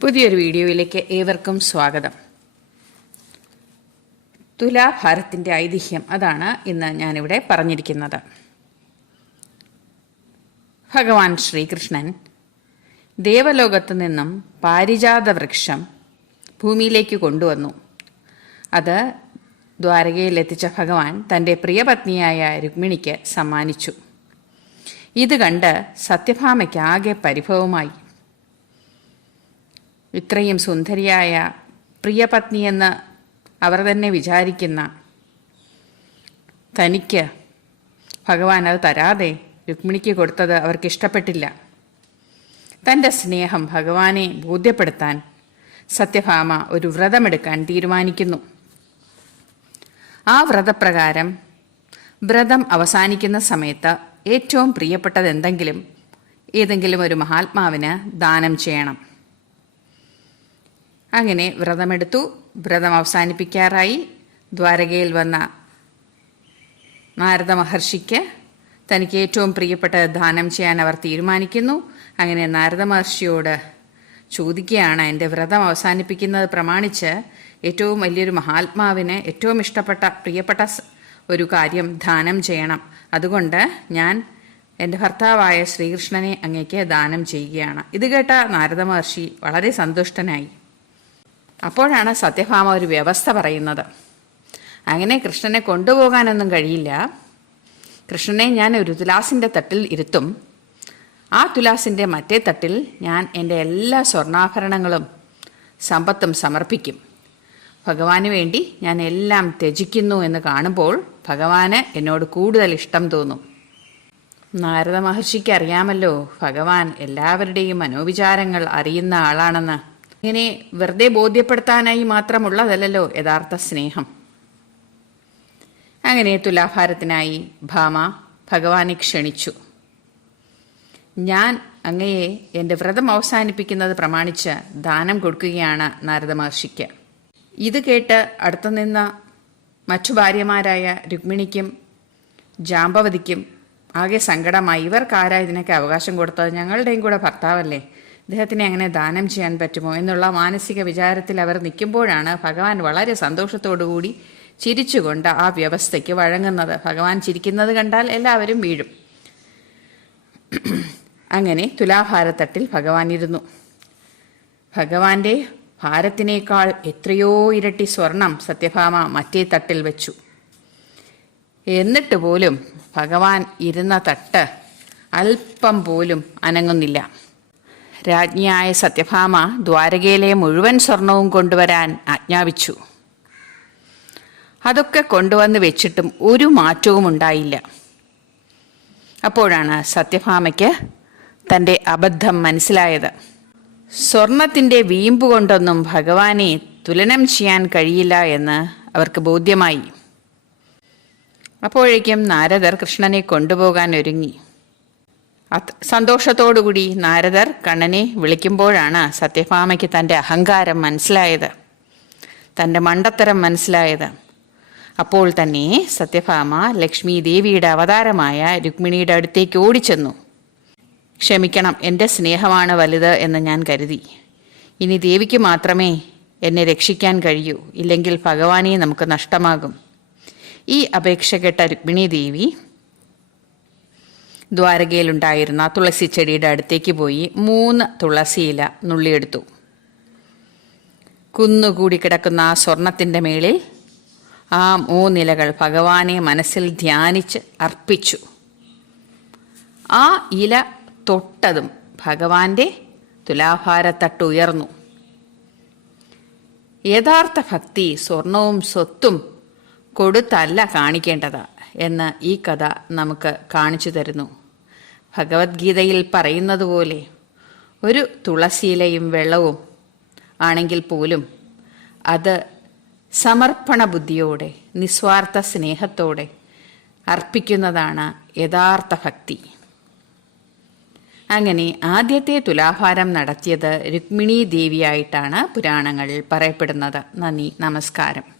പുതിയൊരു വീഡിയോയിലേക്ക് ഏവർക്കും സ്വാഗതം. തുലാഭാരത്തിന്റെ ഐതിഹ്യം അതാണ് ഇന്ന് ഞാനിവിടെ പറഞ്ഞിരിക്കുന്നത്. ഭഗവാൻ ശ്രീകൃഷ്ണൻ ദേവലോകത്തു നിന്നും പാരിജാത വൃക്ഷം ഭൂമിയിലേക്ക് കൊണ്ടുവന്നു. അത് ദ്വാരകയിലെത്തിച്ച ഭഗവാൻ തന്റെ പ്രിയപത്നിയായ രുക്മിണിക്ക് സമ്മാനിച്ചു. ഇത് കണ്ട് സത്യഭാമയ്ക്ക് ആകെ പരിഭവമായി. ഇത്രയും സുന്ദരിയായ പ്രിയപത്നിയെന്ന് അവർ തന്നെ വിചാരിക്കുന്ന തനിക്ക് ഭഗവാൻ അത് തരാതെ രുക്മിണിക്ക് കൊടുത്തത് അവർക്ക് ഇഷ്ടപ്പെട്ടില്ല. തന്റെ സ്നേഹം ഭഗവാനെ ബോധ്യപ്പെടുത്താൻ സത്യഭാമ ഒരു വ്രതമെടുക്കാൻ തീരുമാനിക്കുന്നു. ആ വ്രതപ്രകാരം വ്രതം അവസാനിക്കുന്ന സമയത്ത് ഏറ്റവും പ്രിയപ്പെട്ടത് എന്തെങ്കിലും ഏതെങ്കിലും ഒരു മഹാത്മാവിന് ദാനം ചെയ്യണം. അങ്ങനെ വ്രതമെടുത്തു. വ്രതം അവസാനിപ്പിക്കാറായി ദ്വാരകയിൽ വന്ന നാരദ മഹർഷിക്ക് തനിക്ക് ഏറ്റവും പ്രിയപ്പെട്ട ദാനം ചെയ്യാൻ അവർ തീരുമാനിക്കുന്നു. അങ്ങനെ നാരദ മഹർഷിയോട് ചോദിക്കുകയാണ് എന്റെ വ്രതം അവസാനിപ്പിക്കുന്നത് പ്രമാണിച്ച് ഏറ്റവും വലിയൊരു മഹാത്മാവിന് ഏറ്റവും ഇഷ്ടപ്പെട്ട പ്രിയപ്പെട്ട ഒരു കാര്യം ദാനം ചെയ്യണം. അതുകൊണ്ട് ഞാൻ എന്റെ ഭർത്താവായ ശ്രീകൃഷ്ണനെ അങ്ങേക്ക് ദാനം ചെയ്യുകയാണ്. ഇത് കേട്ട നാരദ മഹർഷി വളരെ സന്തുഷ്ടനായി. അപ്പോഴാണ് സത്യഭാമ ഒരു വ്യവസ്ഥ പറയുന്നത്. അങ്ങനെ കൃഷ്ണനെ കൊണ്ടുപോകാനൊന്നും കഴിയില്ല. കൃഷ്ണനെ ഞാൻ ഒരു തുലാസിന്റെ തട്ടിൽ ഇരുത്തും. ആ തുലാസിന്റെ മറ്റേ തട്ടിൽ ഞാൻ എന്റെ എല്ലാ സ്വർണാഭരണങ്ങളും സമ്പത്തും സമർപ്പിക്കും. ഭഗവാന് വേണ്ടി ഞാൻ എല്ലാം ത്യജിക്കുന്നു എന്ന് കാണുമ്പോൾ ഭഗവാന് എന്നോട് കൂടുതൽ ഇഷ്ടം തോന്നും. നാരദ മഹർഷിക്ക് അറിയാമല്ലോ ഭഗവാൻ എല്ലാവരുടെയും മനോവിചാരങ്ങൾ അറിയുന്ന ആളാണെന്ന്. ഇങ്ങനെ വെറുതെ ബോധ്യപ്പെടുത്താനായി മാത്രമുള്ളതല്ലോ യഥാർത്ഥ സ്നേഹം. അങ്ങനെ തുലാഭാരത്തിനായി ഭാമ ഭഗവാനെ ക്ഷണിച്ചു. ഞാൻ അങ്ങയെ എന്റെ വ്രതം അവസാനിപ്പിക്കുന്നത് പ്രമാണിച്ച് ദാനം കൊടുക്കുകയാണ് നാരദ മഹർഷിക്ക്. ഇത് കേട്ട് അടുത്തു നിന്ന മറ്റു ഭാര്യമാരായ രുക്മിണിക്കും ജാമ്പവതിക്കും ആകെ സങ്കടമായി. ഇവർക്കാരാ ഇതിനൊക്കെ അവകാശം കൊടുത്തത്? ഞങ്ങളുടെയും കൂടെ ഭർത്താവല്ലേ? ഇദ്ദേഹത്തിനെ അങ്ങനെ ദാനം ചെയ്യാൻ പറ്റുമോ എന്നുള്ള മാനസിക വിചാരത്തിൽ അവർ നിൽക്കുമ്പോഴാണ് ഭഗവാൻ വളരെ സന്തോഷത്തോടുകൂടി ചിരിച്ചുകൊണ്ട് ആ വ്യവസ്ഥയ്ക്ക് വഴങ്ങുന്നത്. ഭഗവാൻ ചിരിക്കുന്നത് കണ്ടാൽ എല്ലാവരും വീഴും. അങ്ങനെ തുലാഭാരത്തട്ടിൽ ഭഗവാൻ ഇരുന്നു. ഭഗവാന്റെ ഭാരത്തിനേക്കാൾ എത്രയോ ഇരട്ടി സ്വർണം സത്യഭാമ മറ്റേ തട്ടിൽ വെച്ചു. എന്നിട്ട് പോലും ഭഗവാൻ ഇരുന്ന തട്ട് അല്പം പോലും അനങ്ങുന്നില്ല. രാജ്ഞിയായ സത്യഭാമ ദ്വാരകയിലെ മുഴുവൻ സ്വർണവും കൊണ്ടുവരാൻ ആജ്ഞാപിച്ചു. അതൊക്കെ കൊണ്ടുവന്ന് വെച്ചിട്ടും ഒരു മാറ്റവും ഉണ്ടായില്ല. അപ്പോഴാണ് സത്യഭാമയ്ക്ക് തന്റെ അബദ്ധം മനസ്സിലായത്. സ്വർണത്തിന്റെ വീമ്പ് കൊണ്ടൊന്നും ഭഗവാനെ തുലനം ചെയ്യാൻ കഴിയില്ല എന്ന് അവർക്ക് ബോധ്യമായി. അപ്പോഴേക്കും നാരദർ കൃഷ്ണനെ കൊണ്ടുപോകാൻ ഒരുങ്ങി. സന്തോഷത്തോടുകൂടി നാരദർ കണ്ണനെ വിളിക്കുമ്പോഴാണ് സത്യഭാമയ്ക്ക് തന്റെ അഹങ്കാരം മനസ്സിലായത്. തന്റെ മണ്ടത്തരം മനസ്സിലായത്. അപ്പോൾ തന്നെ സത്യഭാമ ലക്ഷ്മി ദേവിയുടെ അവതാരമായ രുക്മിണിയുടെ അടുത്തേക്ക് ഓടിച്ചെന്നു. ക്ഷമിക്കണം എന്റെ സ്നേഹമാണ് വലുത് എന്ന് ഞാൻ കരുതി. ഇനി ദേവിക്ക് മാത്രമേ എന്നെ രക്ഷിക്കാൻ കഴിയൂ ഇല്ലെങ്കിൽ ഭഗവാനെ നമുക്ക് നഷ്ടമാകും. ഈ അപേക്ഷ കേട്ട രുക്മിണി ദേവി ദ്വാരകയിലുണ്ടായിരുന്ന തുളസി ചെടിയുടെ അടുത്തേക്ക് പോയി മൂന്ന് തുളസിയില നുള്ളിയെടുത്തു. കുന്നുകൂടി കിടക്കുന്ന ആ സ്വർണത്തിന്റെ മേളിൽ ആ മൂന്നിലകൾ ഭഗവാനെ മനസ്സിൽ ധ്യാനിച്ച് അർപ്പിച്ചു. ആ ഇല തൊട്ടതും ഭഗവാന്റെ തുലാഭാരത്തട്ട് ഉയർന്നു. യഥാർത്ഥ ഭക്തി സ്വർണവും സ്വത്തും കൊടുത്തല്ല കാണിക്കേണ്ടത്. എന്ന് ഈ കഥ നമുക്ക് കാണിച്ചു തരുന്നു. ഭഗവത്ഗീതയിൽ പറയുന്നത് പോലെ ഒരു തുളസിയിലയും വെള്ളവും ആണെങ്കിൽ പോലും അത് സമർപ്പണ ബുദ്ധിയോടെ നിസ്വാർത്ഥ സ്നേഹത്തോടെ അർപ്പിക്കുന്നതാണ് യഥാർത്ഥ ഭക്തി. അങ്ങനെ ആദ്യത്തെ തുലാഭാരം നടത്തിയത് രുക്മിണി ദേവിയായിട്ടാണ് പുരാണങ്ങളിൽ പറയപ്പെടുന്നത്. നന്ദി നമസ്കാരം.